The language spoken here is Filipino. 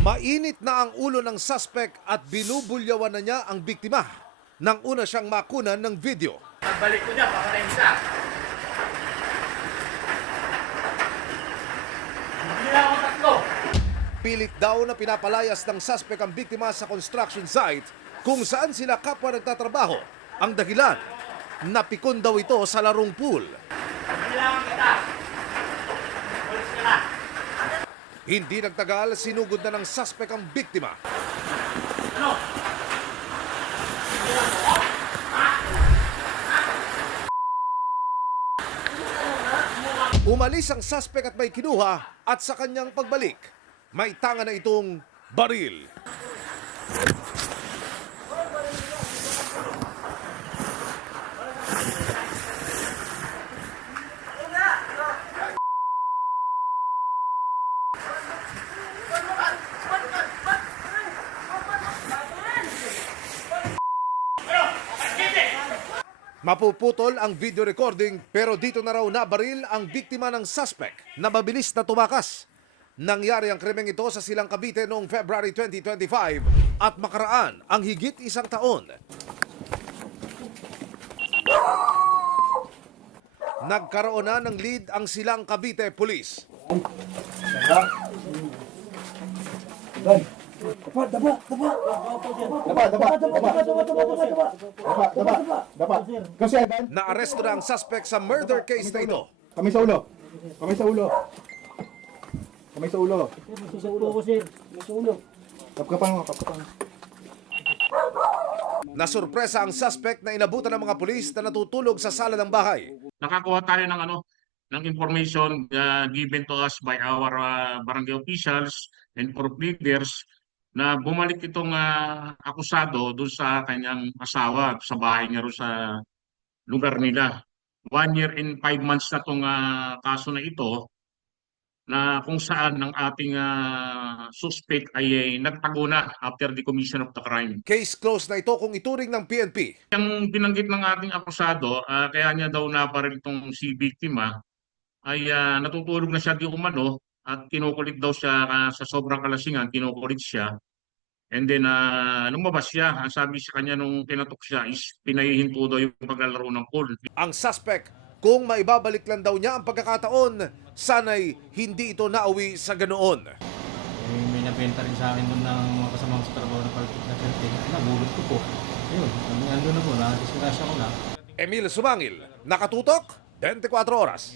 Mainit na ang ulo ng suspect at binubulyawan na niya ang biktima nang una siyang makunan ng video. Pagbalik ko niya, baka na isa. Hindi na ako tatlo. Pilit daw na pinapalayas ng suspect ang biktima sa construction site kung saan sila kapwa nagtatrabaho. Ang dahilan, napikon daw ito sa larong pool. Hindi lang kita. Polis ka na. Hindi nagtagal, sinugod na ng suspect ang biktima. Ano? Umalis ang suspect at may kinuha at sa kanyang pagbalik, may tanga na itong baril. Mapuputol ang video recording pero dito na raw nabaril ang biktima ng suspect na mabilis na tumakas. Nangyari ang krimeng ito sa Silang Cavite noong February 2025 at makaraan ang higit isang taon. Nagkaroon na ng lead ang Silang Cavite Police. Naaresto na ang suspect sa murder case na ito. Kamay sa ulo. Kamay sa ulo. Kamay sa ulo. Kapkapang. Nasurpresa ang suspect na inabutan ng mga pulis na natutulog sa sala ng bahay. Nakakuha tayo ng information given to us by our barangay officials and group leaders na bumalik itong akusado doon sa kanyang asawa sa bahay niya ro sa lugar nila. 1 year and 5 months na itong kaso na ito na kung saan ng ating suspect ay nagtago na after the commission of the crime. Case closed na ito kung ituring ng PNP. Ang binanggit ng ating akusado, kaya niya daw nabaril itong si biktima, ay natutulog na siya di umano at kinukulit daw siya sa sobrang kalasingan, kinukulit siya. And then lumabas siya, ang sabi sa kanya nung kinatok siya is pinahihinto daw yung paglalaro ng pool. Ang suspect, kung maibabalik lang daw niya ang pagkakataon, sana'y hindi ito nauwi sa ganoon. May nabenta rin sa akin doon ng mga kasamang sa trabaho na pagkik na perte. Nabulot ko po. Ayun, ando na po, nakadisgrasya ko na. Emil Sumangil, nakatutok, 24 oras.